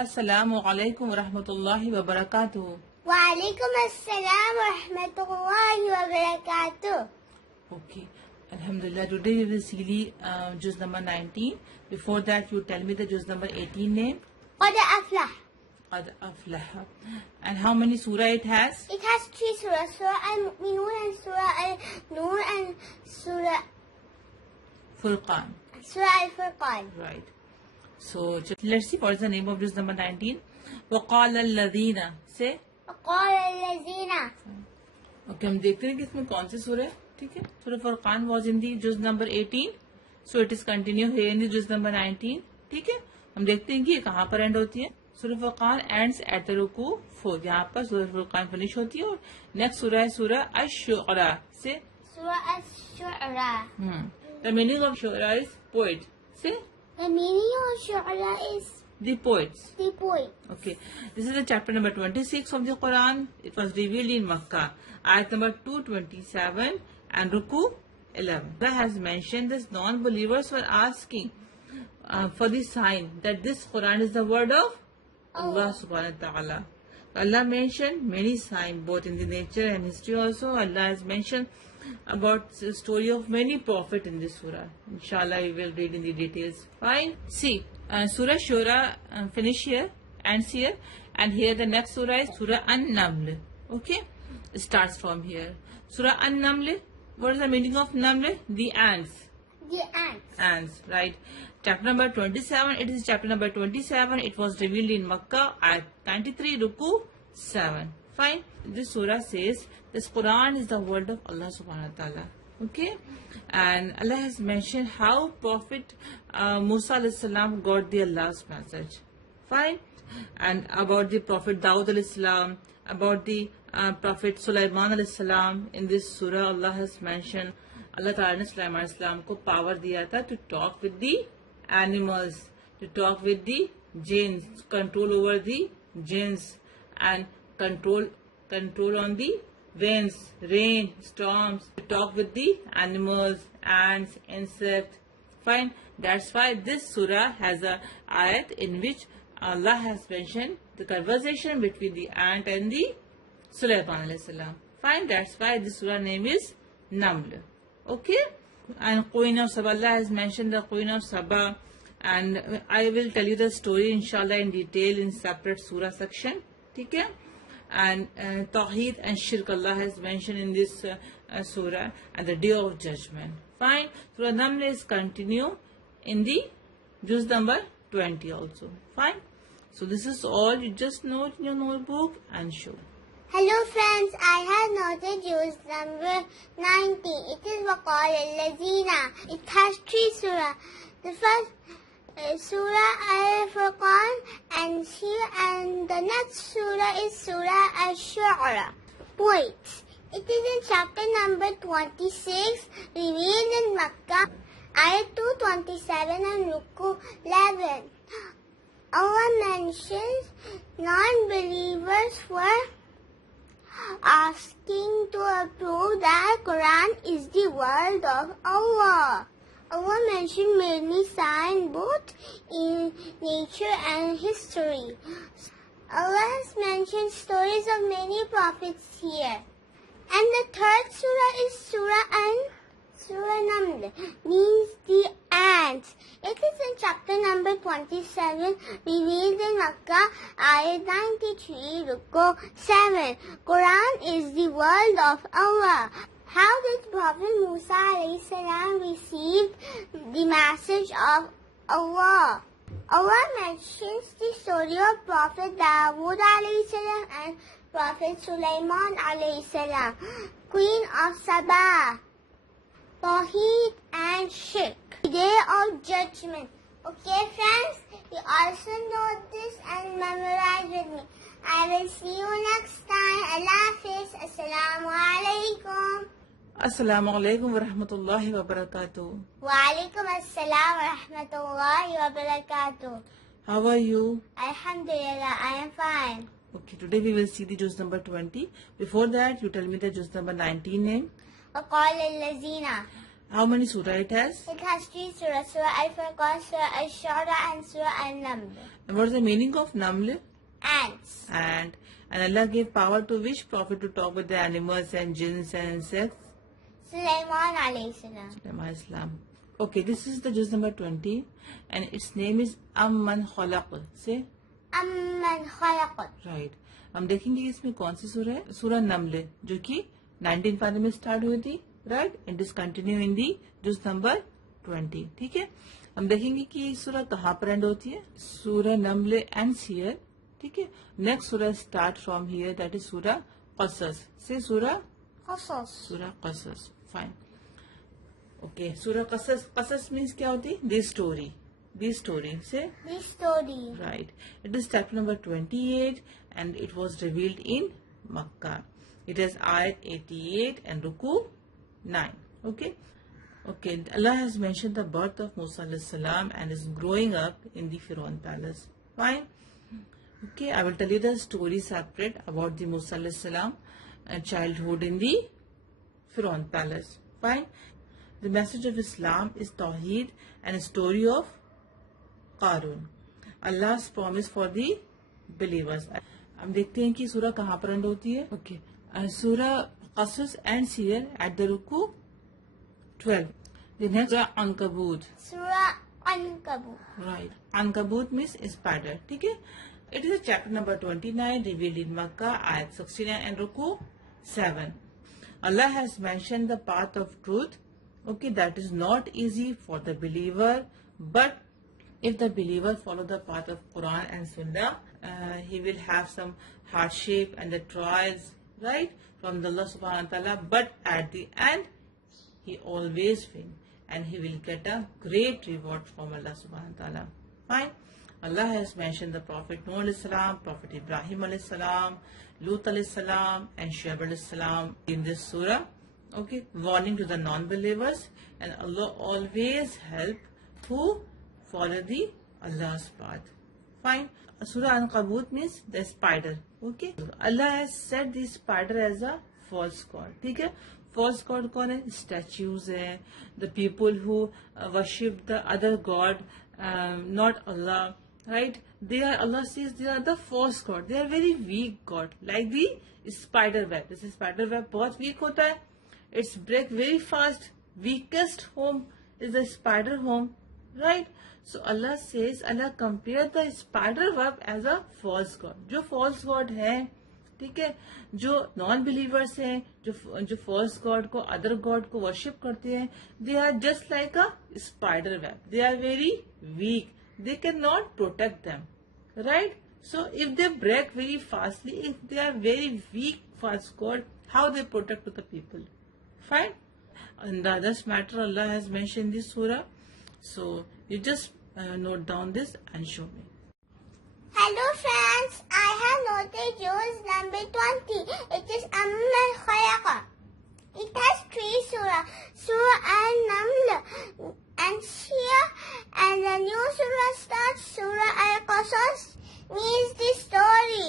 Assalamu alaikum wa rahmatullahi wa barakatuh. Wa alaikum assalam wa rahmatullahi wa barakatuh. Okay, Alhamdulillah. Today we will see the juzz number 19. Before that, you tell me the juzz number 18 name. Qad aflah. Qad aflah. And how many surah it has? It has 3 surahs. Surah al-Mu'minun and Surah al-Nur and Surah Furqan. al-Furqan. Right. So let's see what is the name of juzz number 19. وَقَالَ الَّذِينَ. Say. وَقَالَ الَّذِينَ. Okay, हम देखते हैं कि इसमें कौन सी सूरह है. ठीक है. Surah Furqan was in the juzz number 18. So it is continue here in the juzz number 19. ठीक है. हम देखते हैं कि ये कहाँ पर एंड होती है. Surah Furqan ends at the ruku 4. यहाँ पर Surah Furqan finish होती है और next surah है Surah Ash-Shu'ara. Say. Surah al-Shu'ara. The meaning of Shu'ara is poet. Say. The meaning of Shu'ara is The poets. the poet. Okay, this is the chapter number 26 of the Quran. It was revealed in Makkah. Ayat number 227 and Ruku 11. Allah has mentioned this non-believers were asking for the sign that this Quran is the word of Allah subhanahu wa ta'ala. Allah mentioned many signs both in the nature and history also. Allah has mentioned about the story of many prophets in this surah. Inshallah, we will read in the details. Fine. See, Surah Shura finish here, ends here, and here the next surah is Surah An-Naml. Okay, it starts from here. Surah An-Naml. What is the meaning of Naml? The ants. The ants. Ants, right? Chapter number 27. It is chapter number 27. It was revealed in Makkah at 93 Ruku 7. Fine. This surah says this Quran is the word of Allah subhanahu wa ta'ala. Okay, and Allah has mentioned how Prophet Musa alayhi salam got the Allah's message. Fine. And about the Prophet Dawud alayhi salam, about the Prophet Sulaiman alayhi salam. In this surah Allah has mentioned Allah Ta'ala ने Sulaiman alayhi salam को power दिया था to talk with the animals, to talk with the jinns, control over the jinns, and control on the winds, rain, storms, to talk with the animals, ants, insects. Fine. That's why this surah has a ayat in which Allah has mentioned the conversation between the ant and the Sulaiman alayhi salam. Fine. That's why this surah name is Naml. Okay. And Queen of Saba, Allah has mentioned the Queen of Saba, and I will tell you the story inshallah in detail in separate surah section. Okay. And Tawheed and Shirk Allah has mentioned in this surah and the day of judgment. Fine. Surah Naml is continue in the juz number 20 also. Fine. So this is all. You just note in your notebook and show. Hello friends, I have noted juz number 90. It is Waqal al-Lazina. It has 3 surah. The first Surah al-Furqan and the next surah is Surah al-Shu'ara. Poets. It is in chapter number 26, revealed in Makkah, ayat 227 and Ruku 11. Allah mentions non-believers were asking to prove that Quran is the word of Allah. Allah mentioned many signs both in nature and history. Allah has mentioned stories of many prophets here. And the third surah is Surah Naml, means the ants. It is in chapter number 27, revealed in Makkah, ayat 93, Ruku 7. Quran is the word of Allah. How did Prophet Musa alayhi salam receive the message of Allah? Allah mentions the story of Prophet Dawud alayhi salam and Prophet Sulaiman alayhi salam, Queen of Saba, Tawheed and Shirk, the day of judgment. Okay friends, you also note this and memorize with me. I will see you next time. Allah Hafiz. Assalamu alaikum. Assalamu alaikum wa rahmatullahi wa barakatuh. Wa alaikum assalam wa rahmatullahi wa barakatuh. How are you? Alhamdulillah, I am fine. Okay, today we will see the juz number 20. Before that, you tell me the juz number 19 name. وقال الذين. How many surah it has? It has 3 surahs, Surah Al-Furqan, Surah Al-Shura, and Surah Al-Naml. And what is the meaning of naml? Ants. And Allah gave power to which prophet to talk with the animals and jinns and insects? Sulaiman alayhi salam. Sulaiman Islam. Okay, this is the juz number 20 and its name is Amman Khalaq. Say. Amman khalaq. Right हम देखेंगे इसमें कौन सी सूरह है सूरह नमल जो कि 19 पारे में स्टार्ट हुई थी right and is continue in the जुज नंबर 20 ठीक है हम देखेंगे कि ये सूरह कहाँ पर एंड होती है सूरह नमल एंड्स हियर ठीक है नेक्स्ट सूरह start from here that is सूरह क़सस से सूरह क़सस फाइन ओके सूरह क़सस मीन्स क्या होती है दी story This story, say? This story. Right. It is chapter number 28 and it was revealed in Makkah. It has ayat 88 and ruku 9. Okay? Okay. Allah has mentioned the birth of Musa alayhi salam and is growing up in the Pharaoh palace. Fine? Okay. I will tell you the story separate about the Musa alayhi salam childhood in the Pharaoh palace. Fine? The message of Islam is Tawheed and a story of Qarun. Allah's promise for the believers. हम देखते हैं कि सूरह कहाँ पर and होती है okay सूरह क़सस एंड्स हियर एट द रुकू 12 द नेक्स्ट सूरह अनकबूत Surah Ankabut. राइट अनकबूत मीन्स स्पाइडर ठीक है it is chapter number 29 revealed in Mecca आयत 69 एंड रुकू 7 Allah has mentioned the path of truth okay that is not easy for the believer but if the believer follow the path of Quran and Sunnah, he will have some hardship and the trials, right, from the Allah subhanahu wa ta'ala. But at the end, he always win and he will get a great reward from Allah subhanahu wa ta'ala. Fine. Allah has mentioned the Prophet Noor alayhi salam, Prophet Ibrahim alayhi salam, Lut alayhi salam, and Shuaib alayhi salam in this surah. Okay, warning to the non-believers, and Allah always help who follow the Allah's path. Fine. Surah Ankabut means the spider. Okay. Allah has said the spider as a false god. ठीक है? False god कौन है? Statues है. The people who worship the other god, not Allah. Right? They are, Allah says they are the false god. They are very weak god. Like the spider web. This spider web बहुत weak होता है. It's break very fast. Weakest home is the spider home. Right? So Allah says, Allah compared the spider web as a false god. जो false god है, ठीक है, जो non believers हैं, जो false god को, other god को worship करते हैं, they are just like a spider web. They are very weak. They cannot protect them. Right? So if they break very fastly, if they are very weak false god, how they protect to the people? Fine? In the other matter, Allah has mentioned this surah. So you just note down this and show me. Hello friends, I have noted juz number 20. It is Amman Khalaqa. It has 3 surah. Surah Al-Naml and Shia, and the new surah starts Surah Al-Qasas means the story.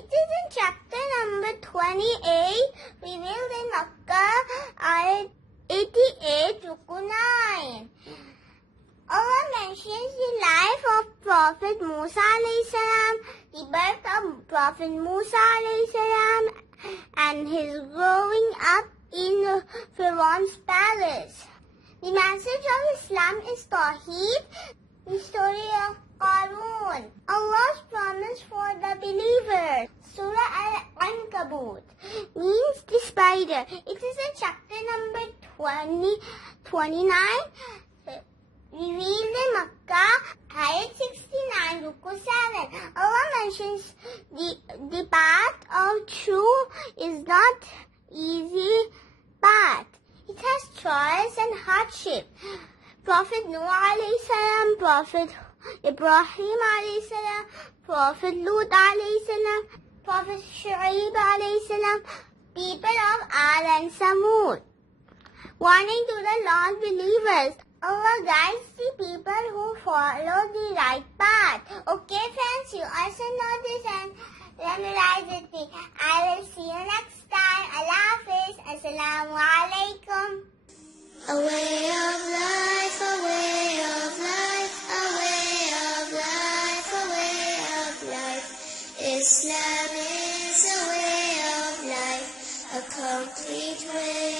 It is in chapter number 28 revealed in Makkah ayat 88 ruku 9. Allah mentions the life of Prophet Musa alayhi salam, the birth of Prophet Musa alayhi salam, and his growing up in Pharaoh's palace. The message of Islam is Tawheed, the story of Qarun, Allah's promise for the believer. Surah Al-Ankabut means the spider. It is in chapter number 29. Revealed in Makkah, ayat 69, ruku 7. Allah mentions the path of truth is not easy path. It has trials and hardship. Prophet Noah alayhi salam, Prophet Ibrahim alayhi salam, Prophet Lut alayhi salam, Prophet Sharif alayhi salam, people of Ad and Samud. Warning to the non-believers. Allah guides the people who follow the right path. Okay friends, you also know this and memorize it. I will see you next time. Allah Hafiz. Assalamu alaikum. A way of life, a way of life, a way of life, a way of life. Islam is a way of life, a complete way